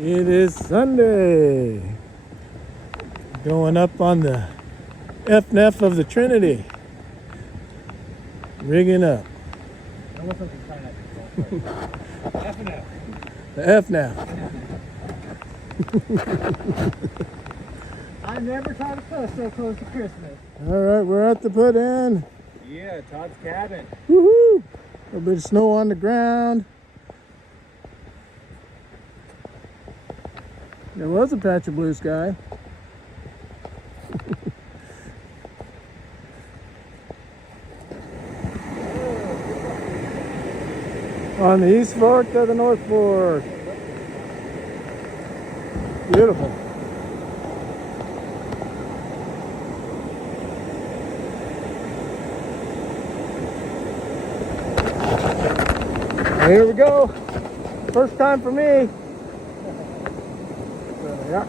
It is Sunday. Going up on the FNF of the Trinity. Rigging up. The FNF. I never tried to cuss so close to Christmas. Alright, we're at the put in. Yeah, Todd's cabin. Woohoo! A little bit of snow on the ground. There was a patch of blue sky. On the East Fork to the North Fork. Beautiful. Here we go. First time for me. There we are.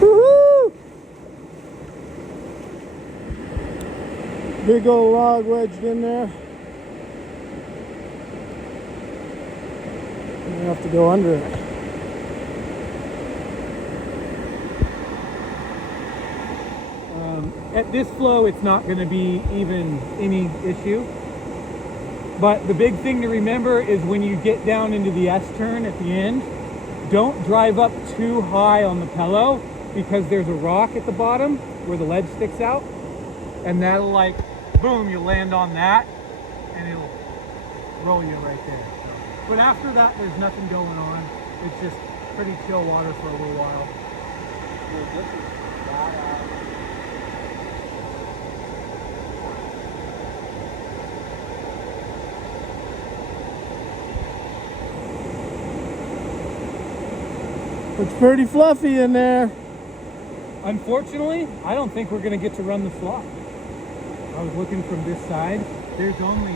Woohoo! Big old log wedged in there. You have to go under it. At this flow, it's not going to be even any issue. But the big thing to remember is when you get down into the S-turn at the end, don't drive up too high on the Pello because there's a rock at the bottom where the ledge sticks out. And that'll like, boom, you land on that and it'll roll you right there. But after that, there's nothing going on. It's just pretty chill water for a little while. It's pretty fluffy in there. Unfortunately, I don't think we're going to get to run the slot. I was looking from this side. There's only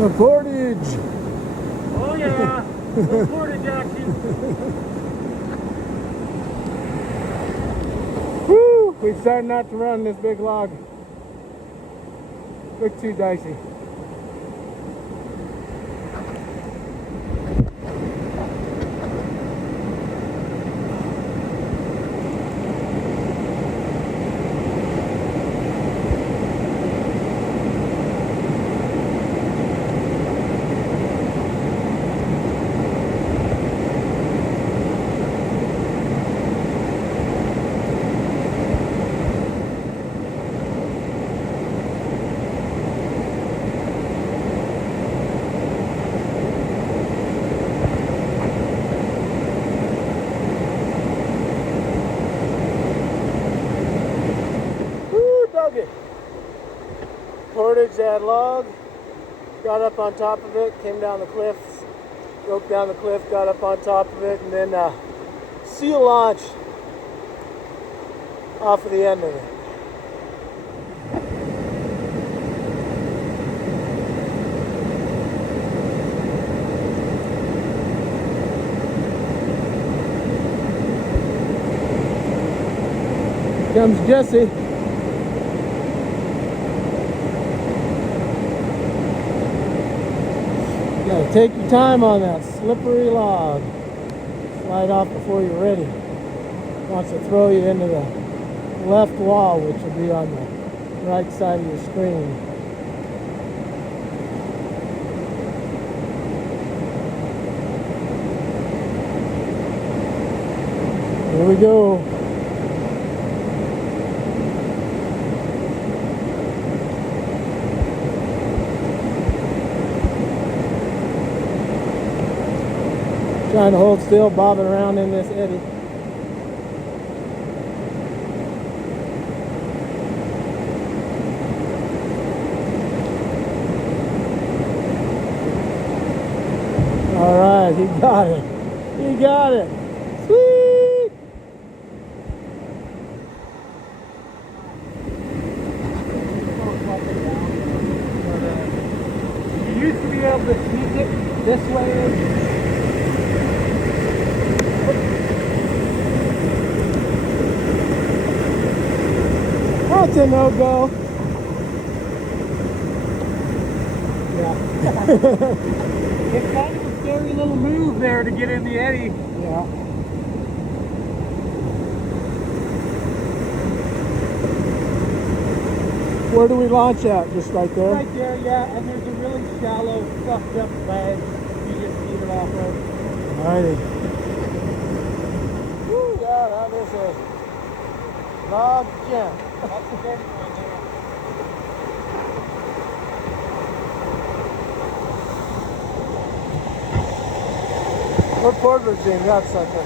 The portage. oh yeah, full portage action. Woo! We decided not to run this big log. Looked too dicey. that log, got up on top of it, came down the cliff, broke down the cliff, got up on top of it, and then seal launch off of the end of it. Comes Jesse. You gotta take your time on that slippery log. Slide off before you're ready. Wants to throw you into the left wall, which will be on the right side of your screen. Here we go. Trying to hold still, bobbing around in this eddy. All right, he got it. He got it. Sweet. You used to be able to sneak it this way. That's a no-go. Yeah. It's kind of a scary little move there to get in the eddy. Yeah. Where do we launch at? Just right there? Right there, yeah, and there's a really shallow, sucked up ledge you just feed it off of. Alrighty. Woo, yeah, that is a log jam. That's a big one there. What port was in that sucker?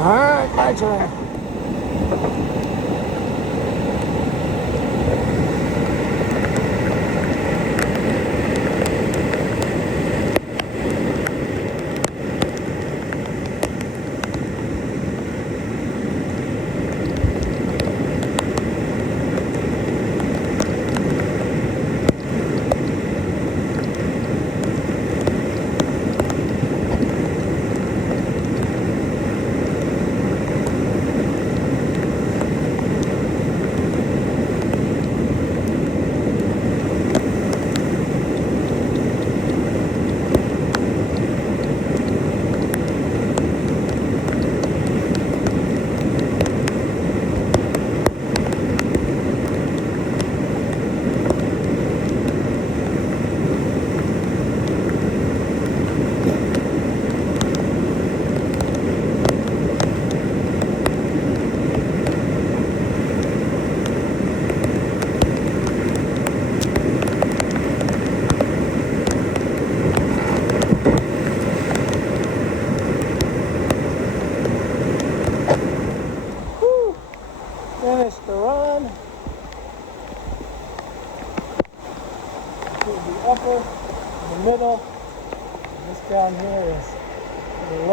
Alright, my turn.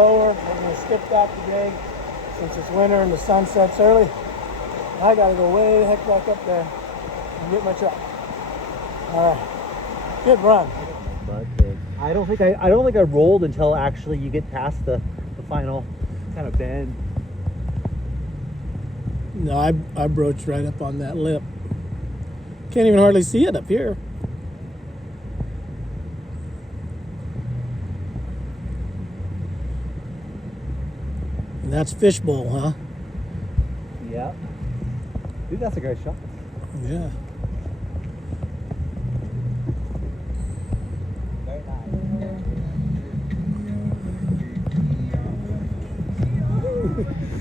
lower. We're going to skip that today since it's winter and the sun sets early. I got to go way the heck back up there and get my truck. All right, good run. I don't think I rolled until actually you get past the final kind of bend. No, I broached right up on that lip. Can't even hardly see it up here. And that's fishbowl, huh? Yeah. Dude, that's a great shot. Yeah. Very nice.